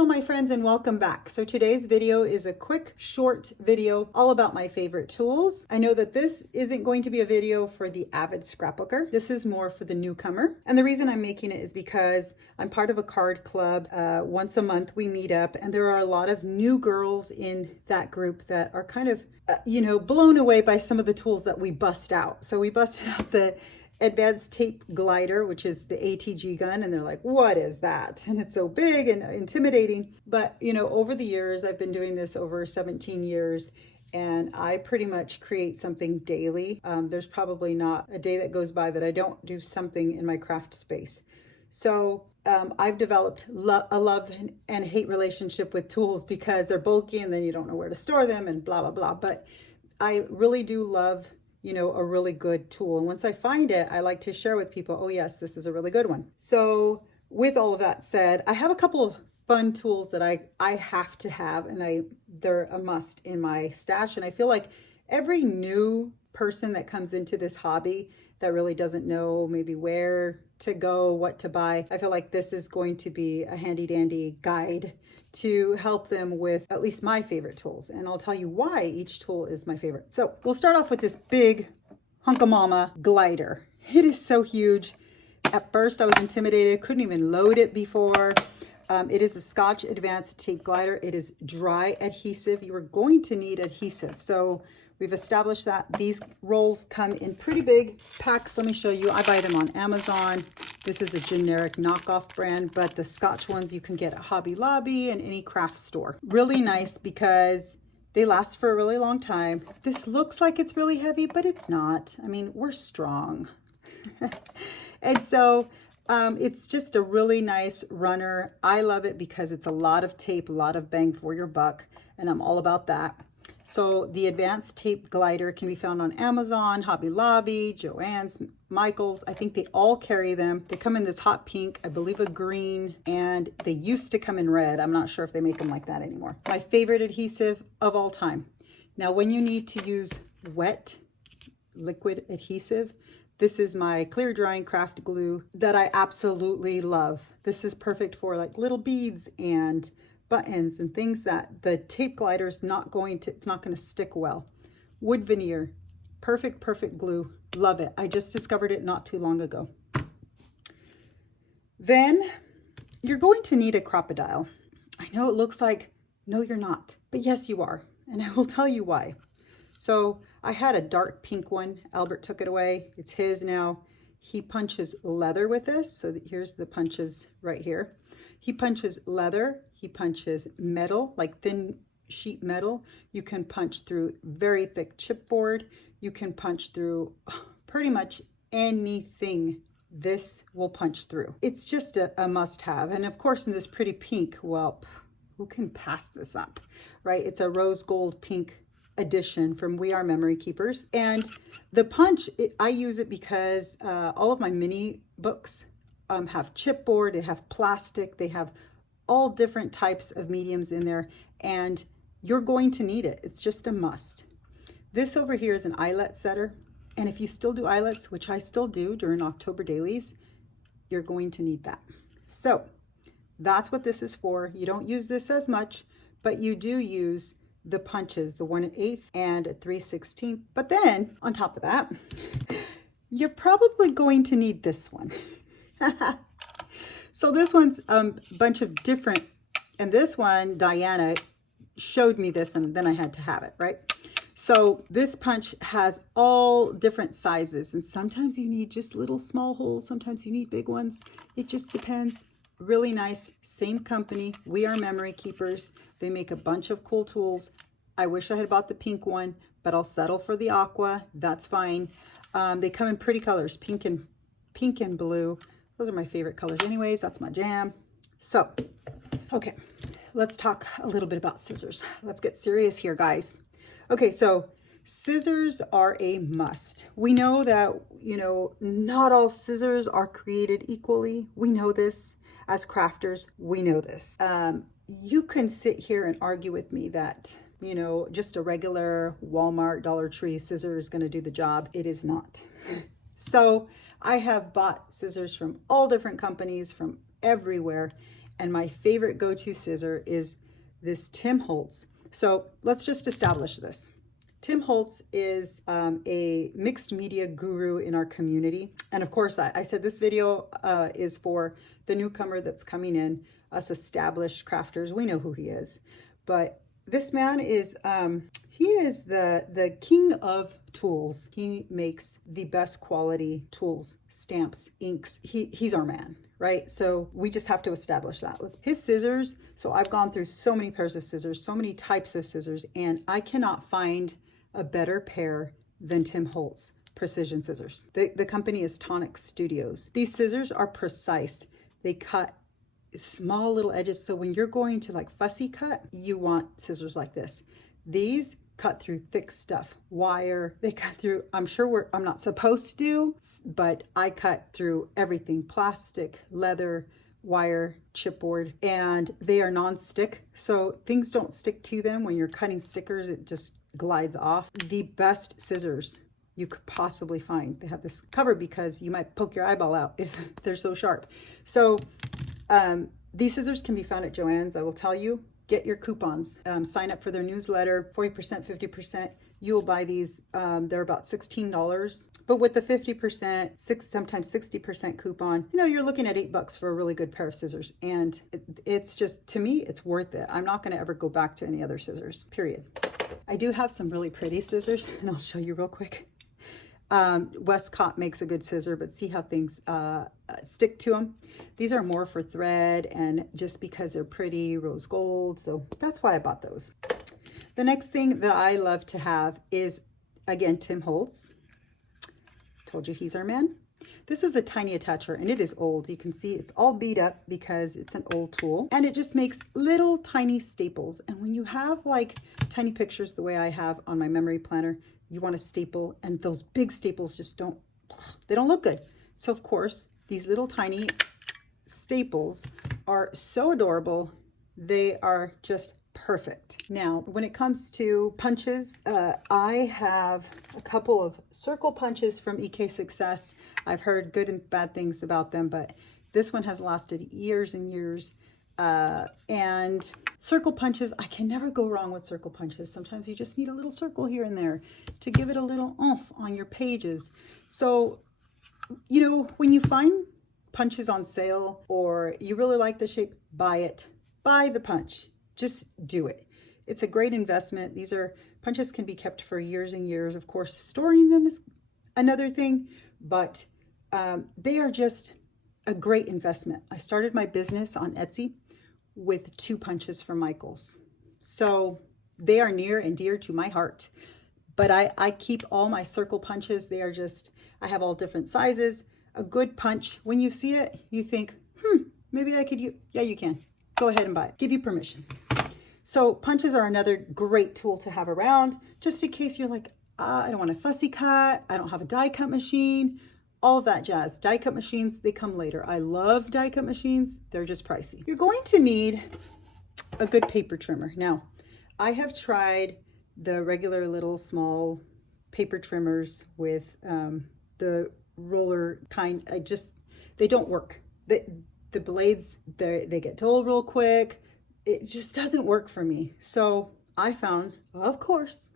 Hello my friends and welcome back. So today's video is a quick short video all about my favorite tools. I know that this isn't going to be a video for the avid scrapbooker. This is more for the newcomer. And the reason I'm making it is because I'm part of a card club. Once a month we meet up and there are a lot of new girls in that group that are kind of, blown away by some of the tools that we bust out. So we busted out the advanced tape glider, which is the ATG gun, and they're like, what is that? And it's so big and intimidating. But over the years, I've been doing this over 17 years, and I pretty much create something daily. There's probably not a day that goes by that I don't do something in my craft space. So I've developed a love and hate relationship with tools because they're bulky and then you don't know where to store them and blah, blah, blah. But I really do love a really good tool. And once I find it, I like to share with people, oh yes, this is a really good one. So with all of that said, I have a couple of fun tools that I have to have, and they're a must in my stash. And I feel like every new person that comes into this hobby that really doesn't know maybe where to go, what to buy, I feel like this is going to be a handy dandy guide to help them with at least my favorite tools. And I'll tell you why each tool is my favorite. So we'll start off with this big hunkamama glider. It is so huge. At first I was intimidated, couldn't even load it before. It is a Scotch Advanced Tape Glider. It is dry adhesive. You are going to need adhesive. So we've established that. These rolls come in pretty big packs. Let me show you. I buy them on Amazon. This is a generic knockoff brand, but the Scotch ones you can get at Hobby Lobby and any craft store. Really nice because they last for a really long time. This looks like it's really heavy, but it's not. I mean, we're strong. And so it's just a really nice runner. I love it because it's a lot of tape, a lot of bang for your buck, and I'm all about that. So the Advanced Tape Glider can be found on Amazon, Hobby Lobby, Joann's, Michael's. I think they all carry them. They come in this hot pink, I believe a green, and they used to come in red. I'm not sure if they make them like that anymore. My favorite adhesive of all time. Now, when you need to use wet liquid adhesive, this is my clear drying craft glue that I absolutely love. This is perfect for like little beads and buttons and things that the tape glider is not going to stick well. Wood veneer, perfect glue. Love it. I just discovered it not too long ago. Then you're going to need a crocodile. I know it looks like, no, you're not, but yes, you are. And I will tell you why. So I had a dark pink one. Albert took it away. It's his now. He punches leather with this. So here's the punches right here. He punches leather. He punches metal, like thin sheet metal. You can punch through very thick chipboard. You can punch through pretty much anything this will punch through. It's just a must-have. And of course, in this pretty pink, well, who can pass this up, right? It's a rose gold pink edition from We Are Memory Keepers. And the punch, I use it because all of my mini books have chipboard, they have plastic, they have all different types of mediums in there, and you're going to need it. It's just a must. This over here is an eyelet setter, and if you still do eyelets, which I still do during October dailies, you're going to need that. So that's what this is for. You don't use this as much, but you do use the punches, the 1/8 and 3/16. But then on top of that, you're probably going to need this one. So this one's a bunch of different, and this one, Diana showed me this and then I had to have it, right? So this punch has all different sizes, and sometimes you need just little small holes, sometimes you need big ones. It just depends. Really nice, same company, We Are Memory Keepers. They make a bunch of cool tools. I wish I had bought the pink one, but I'll settle for the aqua. That's fine. They come in pretty colors, pink and blue. Those are my favorite colors anyways. That's my jam. So, okay, let's talk a little bit about scissors. Let's get serious here, guys. Okay, so scissors are a must. We know that, not all scissors are created equally. We know this. As crafters, we know this. You can sit here and argue with me that, just a regular Walmart, Dollar Tree scissor is going to do the job. It is not. So I have bought scissors from all different companies from everywhere, And my favorite go-to scissor is this Tim Holtz. So let's just establish this. Tim Holtz is a mixed media guru in our community. And of course, I said this video is for the newcomer that's coming in. Us established crafters, we know who he is. But this man is, he is the king of tools. He makes the best quality tools, stamps, inks. He's our man, right? So we just have to establish that. His scissors, so I've gone through so many pairs of scissors, so many types of scissors, and I cannot find a better pair than Tim Holtz precision scissors. The company is Tonic Studios. These scissors are precise. They cut small little edges. So when you're going to like fussy cut, you want scissors like this. These cut through thick stuff, wire. They cut through, I'm not supposed to, but I cut through everything, plastic, leather, wire, chipboard, and they are non-stick. So things don't stick to them. When you're cutting stickers, it just glides off. The best scissors you could possibly find. They have this cover because you might poke your eyeball out if they're so sharp. So these scissors can be found at Joann's. I will tell you, get your coupons, sign up for their newsletter, 40%, 50%. You will buy these. They're about $16, but with the 50%, sometimes 60% coupon, you know, you're looking at $8 for a really good pair of scissors. And it's just, to me, it's worth it. I'm not going to ever go back to any other scissors, period. I do have some really pretty scissors, and I'll show you real quick. Westcott makes a good scissor, but see how things stick to them. These are more for thread and just because they're pretty, rose gold. So that's why I bought those. The next thing that I love to have is, again, Tim Holtz. Told you he's our man. This is a tiny attacher, and it is old. You can see it's all beat up because it's an old tool, and it just makes little tiny staples. And when you have like tiny pictures the way I have on my memory planner, you want to staple, and those big staples just don't look good. So of course, these little tiny staples are so adorable. They are just perfect. Now, when it comes to punches, I have a couple of circle punches from EK Success. I've heard good and bad things about them, but this one has lasted years and years. And circle punches, I can never go wrong with circle punches. Sometimes you just need a little circle here and there to give it a little oomph on your pages. So, you know, when you find punches on sale or you really like the shape, buy it. Buy the punch. Just do it. It's a great investment. These punches can be kept for years and years. Of course, storing them is another thing, but they are just a great investment. I started my business on Etsy with 2 punches from Michaels. So they are near and dear to my heart. But I keep all my circle punches. They are just, I have all different sizes. A good punch, when you see it, you think, maybe I could use, yeah, you can. Go ahead and buy it. Give you permission. So punches are another great tool to have around, just in case you're like, I don't want a fussy cut. I don't have a die cut machine. All of that jazz. Die cut machines, they come later. I love die cut machines. They're just pricey. You're going to need a good paper trimmer. Now, I have tried the regular little small paper trimmers with the roller kind. They don't work. The blades, they get dull real quick. It just doesn't work for me. So I found, of course,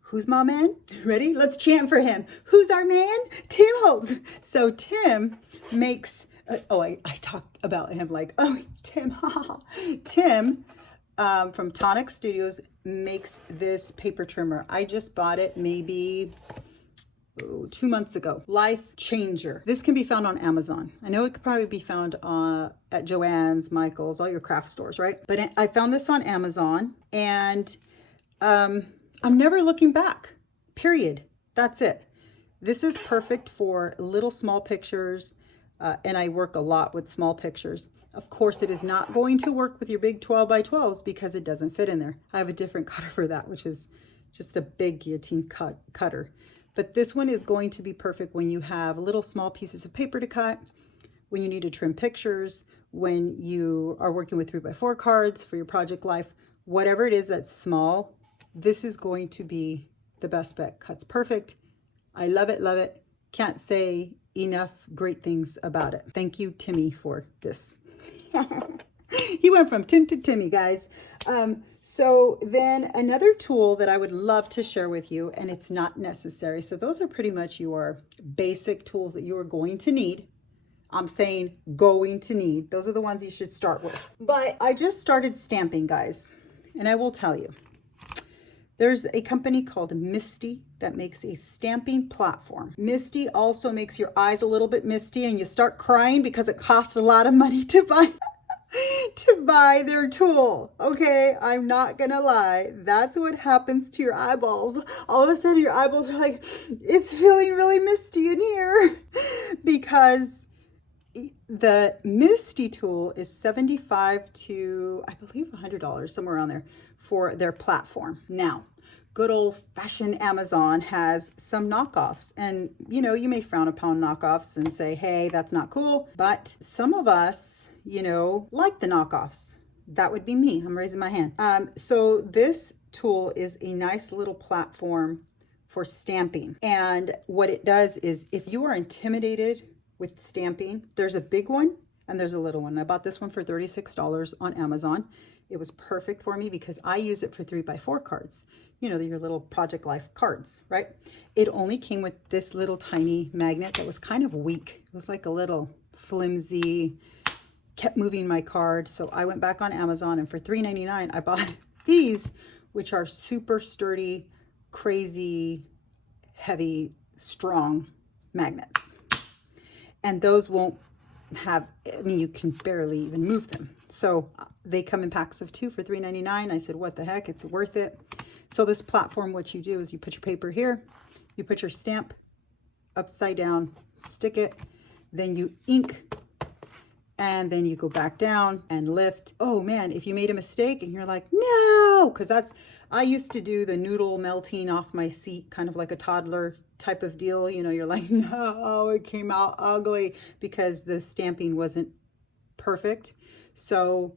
who's my man? Ready? Let's chant for him. Who's our man? Tim Holtz. So Tim makes, I talk about him like, oh, Tim, Tim from Tonic Studios makes this paper trimmer. I just bought it maybe 2 months ago. Life changer. This can be found on Amazon. I know it could probably be found at Joann's, Michael's, all your craft stores, right? But I found this on Amazon, and I'm never looking back, period. That's it. This is perfect for little small pictures, and I work a lot with small pictures. Of course, it is not going to work with your big 12 by 12s because it doesn't fit in there. I have a different cutter for that, which is just a big guillotine cutter. But this one is going to be perfect when you have little small pieces of paper to cut, when you need to trim pictures, when you are working with 3x4 cards for your project life, whatever it is that's small, this is going to be the best bet. Cuts perfect. I love it, love it. Can't say enough great things about it. Thank you, Timmy, for this. He went from Tim to Timmy, guys. So then another tool that I would love to share with you, and it's not necessary. So those are pretty much your basic tools that you are going to need. I'm saying going to need. Those are the ones you should start with. But I just started stamping, guys. And I will tell you, there's a company called Misty that makes a stamping platform. Misty also makes your eyes a little bit misty and you start crying because it costs a lot of money to buy their tool. Okay, I'm not gonna lie. That's what happens to your eyeballs. All of a sudden your eyeballs are like, it's feeling really misty in here. Because the Misty tool is $75 to, I believe, $100, somewhere around there, for their platform. Now, good old-fashioned Amazon has some knockoffs, and you know, you may frown upon knockoffs and say, hey, that's not cool, but some of us, you know, like the knockoffs. That would be me. I'm raising my hand. So this tool is a nice little platform for stamping, and what it does is, if you are intimidated with stamping, there's a big one and there's a little one. I bought this one for $36 on Amazon. It was perfect for me because I use it for 3x4 cards. You know, your little Project Life cards, right? It only came with this little tiny magnet that was kind of weak. It was like a little flimsy, kept moving my card. So I went back on Amazon, and for $3.99, I bought these, which are super sturdy, crazy, heavy, strong magnets. And those won't have, I mean, you can barely even move them. So they come in packs of 2 for $3.99. I said, what the heck? It's worth it. So this platform, what you do is you put your paper here, you put your stamp upside down, stick it, then you ink, and then you go back down and lift. Oh man, if you made a mistake and you're like, no, because I used to do the noodle melting off my seat, kind of like a toddler type of deal. You know, you're like, no, it came out ugly because the stamping wasn't perfect. So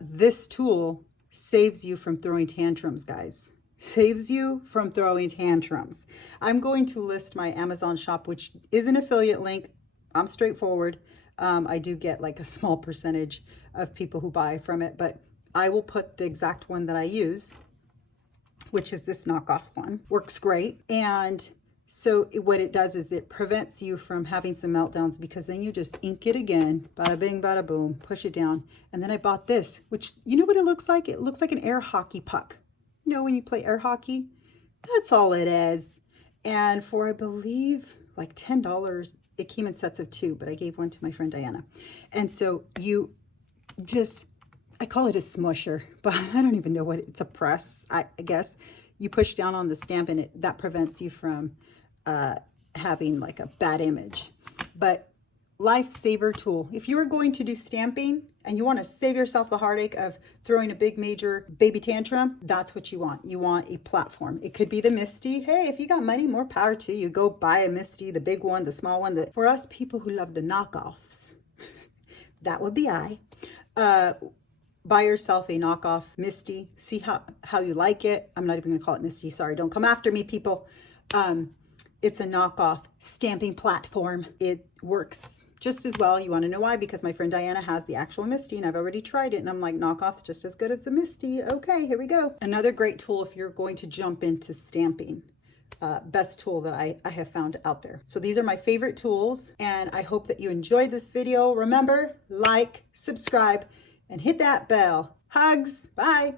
this tool saves you from throwing tantrums, guys. Saves you from throwing tantrums. I'm going to list my Amazon shop, which is an affiliate link. I'm straightforward. I do get like a small percentage of people who buy from it, but I will put the exact one that I use, which is this knockoff one. Works great. And so what it does is it prevents you from having some meltdowns, because then you just ink it again, bada bing, bada boom, push it down. And then I bought this, which, you know what it looks like? It looks like an air hockey puck. You know, when you play air hockey, that's all it is. And for, I believe, like $10, it came in sets of 2, but I gave one to my friend Diana. And so you just, I call it a smusher, but I don't even know what it's a press, I guess. You push down on the stamp and that prevents you from having like a bad image. But lifesaver tool. If you are going to do stamping and you want to save yourself the heartache of throwing a big major baby tantrum, that's what you want. You want a platform. It could be the Misty. Hey, if you got money, more power to you. Go buy a Misty, the big one, the small one. For us people who love the knockoffs, that would be I. Buy yourself a knockoff Misty. See how you like it. I'm not even going to call it Misty. Sorry, don't come after me, people. It's a knockoff stamping platform. It works just as well. You want to know why? Because my friend Diana has the actual Misty and I've already tried it, and I'm like, knockoff's just as good as the Misty. Okay, here we go. Another great tool if you're going to jump into stamping. Best tool that I have found out there. So these are my favorite tools, and I hope that you enjoyed this video. Remember, like, subscribe, and hit that bell. Hugs. Bye.